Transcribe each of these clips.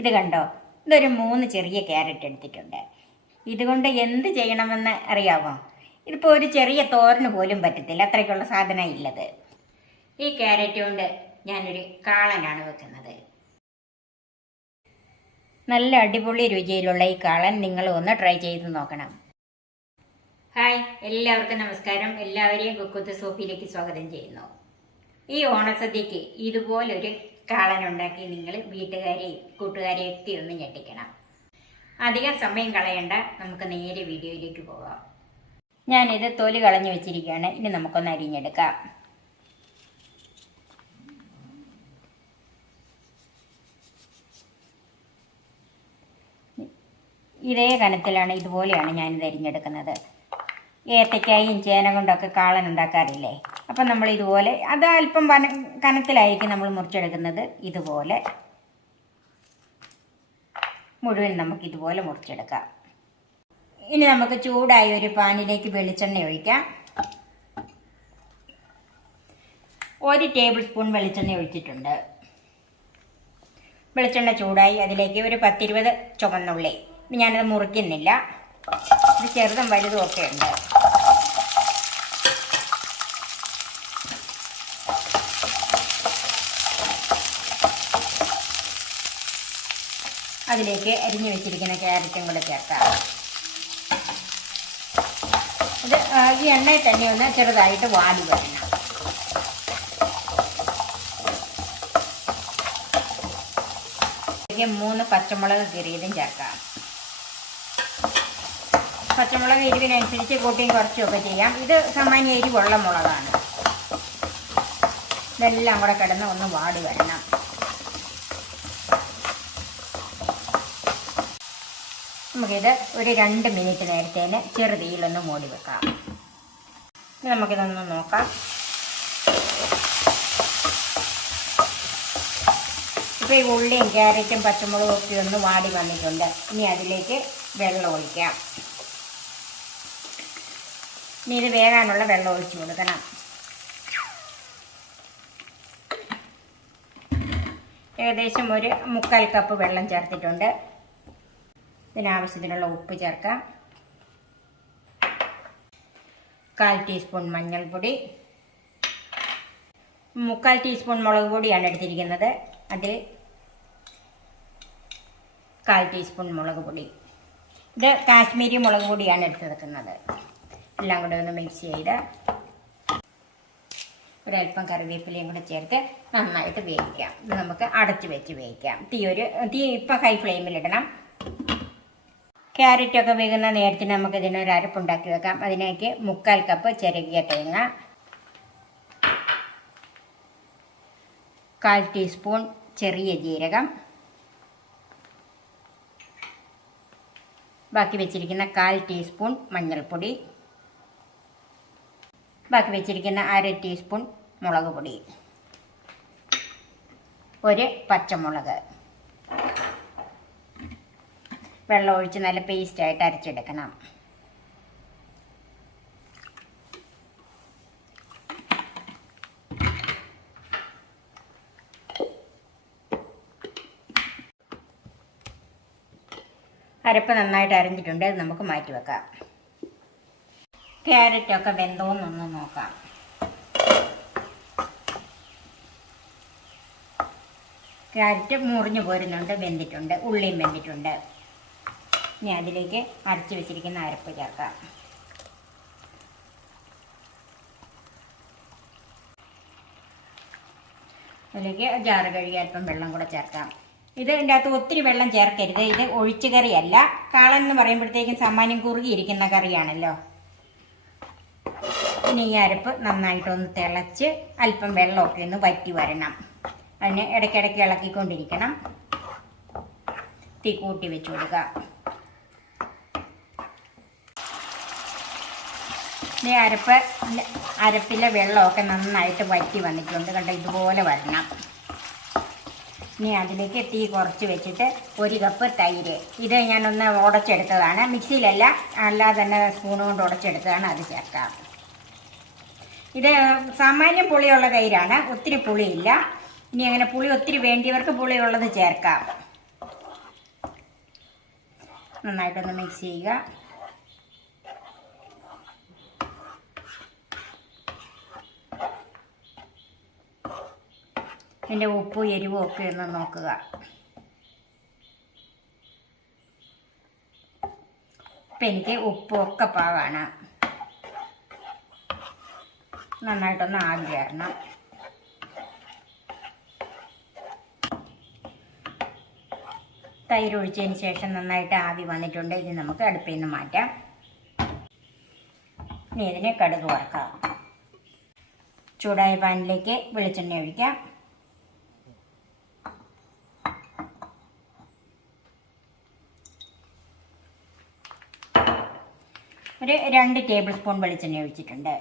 ഇത് കണ്ടോ, ഇതൊരു 3 ചെറിയ ക്യാരറ്റ് എടുത്തിട്ടുണ്ട്. ഇതുകൊണ്ട് എന്ത് ചെയ്യണമെന്ന് അറിയാമോ? ഇതിപ്പോൾ ഒരു ചെറിയ തോരന് പോലും പറ്റത്തില്ല, അത്രയ്ക്കുള്ള സാധനം ഇല്ലത്. ഈ ക്യാരറ്റ് കൊണ്ട് ഞാനൊരു കാളനാണ് വെക്കുന്നത്. നല്ല അടിപൊളി രുചിയിലുള്ള ഈ കാളൻ നിങ്ങൾ ഒന്ന് ട്രൈ ചെയ്ത് നോക്കണം. ഹായ്, എല്ലാവർക്കും നമസ്കാരം. എല്ലാവരെയും കുക്കുത്ത് സോപ്പിയിലേക്ക് സ്വാഗതം ചെയ്യുന്നു. ഈ ഓണസദ്യക്ക് ഇതുപോലൊരു കാളൻ ഉണ്ടാക്കി നിങ്ങൾ വീട്ടുകാരെയും കൂട്ടുകാരെയും ഒക്കെ ഒന്ന് ഞെട്ടിക്കണം. അധികം സമയം കളയണ്ട, നമുക്ക് നേരെ വീഡിയോയിലേക്ക് പോകാം. ഞാനിത് തൊലി കളഞ്ഞു വെച്ചിരിക്കുകയാണ്. ഇനി നമുക്കൊന്ന് അരിഞ്ഞെടുക്കാം. ഇതേ കനത്തിലാണ്, ഇതുപോലെയാണ് ഞാനിത് അരിഞ്ഞെടുക്കുന്നത്. ഏത്തക്കായും ചേന കൊണ്ടൊക്കെ കാളൻ ഉണ്ടാക്കാറില്ലേ, അപ്പം നമ്മൾ ഇതുപോലെ, അത് അല്പം കനത്തിലായിരിക്കും നമ്മൾ മുറിച്ചെടുക്കുന്നത്. ഇതുപോലെ മുഴുവൻ നമുക്ക് ഇതുപോലെ മുറിച്ചെടുക്കാം. ഇനി നമുക്ക് ചൂടായ ഒരു പാനിലേക്ക് വെളിച്ചെണ്ണ ഒഴിക്കാം. 1 ടേബിൾ സ്പൂൺ വെളിച്ചെണ്ണ ഒഴിച്ചിട്ടുണ്ട്. വെളിച്ചെണ്ണ ചൂടായി, അതിലേക്ക് ഒരു 10-20 ചുവന്നുള്ളി. ഞാനത് മുറിക്കുന്നില്ല, ഇത് ചെറുതും വലുതും ഒക്കെ ഉണ്ട്. അതിലേക്ക് അരിഞ്ഞു വെച്ചിരിക്കുന്ന ക്യാരറ്റും കൂടെ ചേർക്കാം. ഇത് ഈ എണ്ണയിൽ തന്നെ ഒന്ന് ചെറുതായിട്ട് വാടി വരണം. ഇതിലേക്ക് 3 പച്ചമുളക് കീറിയതും ചേർക്കാം. പച്ചമുളക് എരിവിനനുസരിച്ച് കൂട്ടിയും കുറച്ചുമൊക്കെ ചെയ്യാം. ഇത് സാമാന്യ എരിവുള്ള മുളകാണ്. ഇതെല്ലാം കൂടെ കിടന്ന് ഒന്ന് വാടി വരണം. നമുക്കിത് ഒരു 2 മിനിറ്റ് നേരത്തേന് ചെറുതീയിലൊന്ന് മൂടി വെക്കാം. നമുക്കിതൊന്ന് നോക്കാം. ഇപ്പോൾ ഈ ഉള്ളിയും ക്യാരറ്റും പച്ചമുളകും ഒക്കെ ഒന്ന് വാടി വന്നിട്ടുണ്ട്. ഇനി അതിലേക്ക് വെള്ളം ഒഴിക്കാം. ഇനി ഇത് വേകാനുള്ള വെള്ളം ഒഴിച്ചു കൊടുക്കണം. ഏകദേശം ഒരു 3/4 കപ്പ് വെള്ളം ചേർത്തിട്ടുണ്ട്. ഇതിനാവശ്യത്തിനുള്ള ഉപ്പ് ചേർക്കാം. 1/4 ടീസ്പൂൺ മഞ്ഞൾപ്പൊടി, 3/4 ടീസ്പൂൺ മുളക് പൊടിയാണ് എടുത്തിരിക്കുന്നത്. അതിൽ 1/4 ടീസ്പൂൺ മുളക് പൊടി. ഇത് കാശ്മീരി മുളക് പൊടിയാണ് എടുത്തെടുക്കുന്നത്. എല്ലാം കൂടെ ഒന്ന് മിക്സ് ചെയ്ത് ഒരല്പം കറിവേപ്പിലയും കൂടെ ചേർത്ത് നന്നായിട്ട് വേവിക്കാം. ഇത് നമുക്ക് അടച്ച് വെച്ച് വേവിക്കാം. തീ ഇപ്പം ഹൈ ഫ്ലെയിമിലിടണം. ക്യാരറ്റൊക്കെ വേകുന്ന നേരത്തിന് നമുക്ക് ഇതിനൊരു അരപ്പുണ്ടാക്കി വെക്കാം. അതിലേക്ക് 3/4 കപ്പ് ചിരകിയ തേങ്ങ, 1/4 ടീസ്പൂൺ ചെറിയ ജീരകം, ബാക്കി വെച്ചിരിക്കുന്ന 1/4 ടീസ്പൂൺ മഞ്ഞൾപ്പൊടി, ബാക്കി വെച്ചിരിക്കുന്ന 1/2 ടീസ്പൂൺ മുളക് പൊടി, 1 പച്ചമുളക്. വെള്ളം ഒഴിച്ച് നല്ല പേസ്റ്റായിട്ട് അരച്ചെടുക്കണം. അരപ്പ് നന്നായിട്ട് അരഞ്ഞിട്ടുണ്ട്. അത് നമുക്ക് മാറ്റി വെക്കാം. ക്യാരറ്റൊക്കെ വെന്തോന്നൊന്ന് നോക്കാം. ക്യാരറ്റ് മുറിഞ്ഞു പോരുന്നുണ്ട്, വെന്തിട്ടുണ്ട്. ഉള്ളിയും വെന്തിട്ടുണ്ട്. ഇനി അതിലേക്ക് അരച്ച് വെച്ചിരിക്കുന്ന അരപ്പ് ചേർക്കാം. അതിലേക്ക് ജാറ് കഴുകി അല്പം വെള്ളം കൂടെ ചേർക്കാം. ഇതിൻ്റെ അകത്ത് ഒത്തിരി വെള്ളം ചേർക്കരുത്. ഇത് ഒഴിച്ചു കറിയല്ല. കാളൻ എന്ന് പറയുമ്പോഴത്തേക്കും സാമാന്യം കുറുകിയിരിക്കുന്ന കറിയാണല്ലോ. ഇനി ഈ അരപ്പ് നന്നായിട്ടൊന്ന് തിളച്ച് അല്പം വെള്ളമൊക്കെ ഒന്ന് വറ്റി വരണം. അതിന് ഇടയ്ക്കിടയ്ക്ക് ഇളക്കിക്കൊണ്ടിരിക്കണം. തീ കൂട്ടി വെച്ച് കൊടുക്കുക. ഈ അരപ്പിലെ വെള്ളമൊക്കെ നന്നായിട്ട് വറ്റി വന്നിട്ടുണ്ട്. കണ്ടോ, ഇതുപോലെ വരണം. ഇനി അതിലേക്ക് തീ കുറച്ച് വെച്ചിട്ട് 1 കപ്പ് തൈര്. ഇത് ഞാനൊന്ന് ഉടച്ചെടുത്തതാണ്, മിക്സിയിലല്ല, അല്ലാതെ തന്നെ സ്പൂൺ കൊണ്ട് ഉടച്ചെടുത്തതാണ്. അത് ചേർക്കാം. ഇത് സാമാന്യം പുളിയുള്ള തൈരാണ്, ഒത്തിരി പുളിയില്ല. ഇനി അങ്ങനെ പുളി ഒത്തിരി വേണ്ടിയവർക്ക് പുളിയുള്ളത് ചേർക്കാം. നന്നായിട്ടൊന്ന് മിക്സ് ചെയ്യുക. ഇതിൻ്റെ ഉപ്പും എരിവും ഒക്കെ ഒന്ന് നോക്കുക. ഇപ്പം എനിക്ക് ഉപ്പൊക്കെ പാകമാണ്. നന്നായിട്ടൊന്ന് ആവി കയറണം. തൈര് ഒഴിച്ചതിന് ശേഷം നന്നായിട്ട് ആവി വന്നിട്ടുണ്ട്. ഇത് നമുക്ക് അടുപ്പിൽ നിന്ന് മാറ്റാം. ഇനി ഇതിനെ കടുക് വറുക്കാം. ചൂടായ പാനിലേക്ക് വെളിച്ചെണ്ണ ഒഴിക്കാം. ഒരു 2 ടേബിൾ സ്പൂൺ വെളിച്ചെണ്ണ ഒഴിച്ചിട്ടുണ്ട്.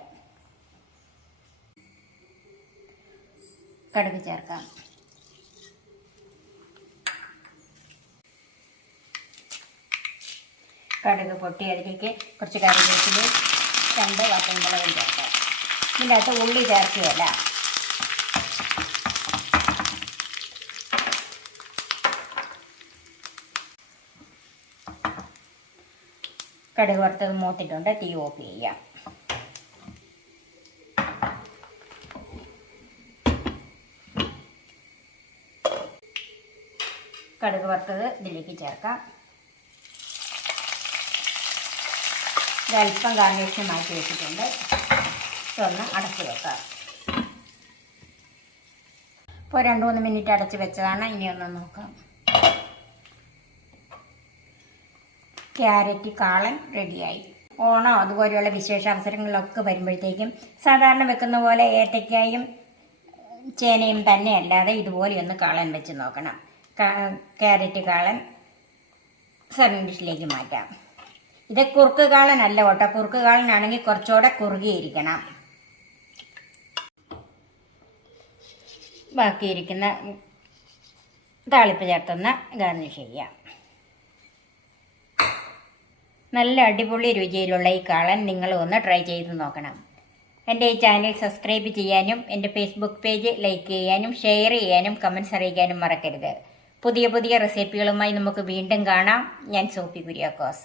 കടുക് ചേർക്കാം. കടുക് പൊട്ടി അതിലേക്ക് കുറച്ച് കറിവേപ്പില, 2 വറ്റൽമുളകും ചേർക്കാം. ഇതിൻ്റെ അകത്ത് ഉള്ളി ചേർക്കുകയല്ല. കടുക് വറുത്തത് മൂത്തിട്ടുണ്ട്. തീ ഓഫ് ചെയ്യാം. കടുക് വറുത്തത് ഇതിലേക്ക് ചേർക്കാം. ഇതല്പം ഗാർണിഷ് മാറ്റി വെച്ചിട്ടുണ്ട്. ഇതൊന്ന് അടച്ച് വെക്കാം. ഇപ്പോൾ 2-3 മിനിറ്റ് അടച്ച് വെച്ചതാണ്. ഇനി ഒന്ന് നോക്കാം. ക്യാരറ്റ് കാളൻ റെഡിയായി. ഓണം അതുപോലെയുള്ള വിശേഷ അവസരങ്ങളിലൊക്കെ വരുമ്പോഴത്തേക്കും സാധാരണ വെക്കുന്ന പോലെ ഏത്തയ്ക്കായും ചേനയും തന്നെ അല്ലാതെ ഇതുപോലെയൊന്ന് കാളൻ വെച്ച് നോക്കണം. ക്യാരറ്റ് കാളൻ സർവിംഗ് ഡിഷിലേക്ക് മാറ്റാം. ഇത് കുറുക്ക് കാളനല്ല കേട്ടോ. കുറുക്ക് കാളനാണെങ്കിൽ കുറച്ചുകൂടെ കുറുകിയിരിക്കണം. ബാക്കിയിരിക്കുന്ന താളിപ്പ് ചേർത്തൊന്ന് ഗാർണിഷ് ചെയ്യാം. നല്ല അടിപൊളി രുചിയിലുള്ള ഈ കാളൻ നിങ്ങൾ ഒന്ന് ട്രൈ ചെയ്ത് നോക്കണം. എൻ്റെ ഈ ചാനൽ സബ്സ്ക്രൈബ് ചെയ്യാനും എൻ്റെ ഫേസ്ബുക്ക് പേജ് ലൈക്ക് ചെയ്യാനും ഷെയർ ചെയ്യാനും കമൻറ്റ്സ് അറിയിക്കാനും മറക്കരുത്. പുതിയ പുതിയ റെസിപ്പികളുമായി നമുക്ക് വീണ്ടും കാണാം. ഞാൻ സോഫി കുര്യാക്കോസ്.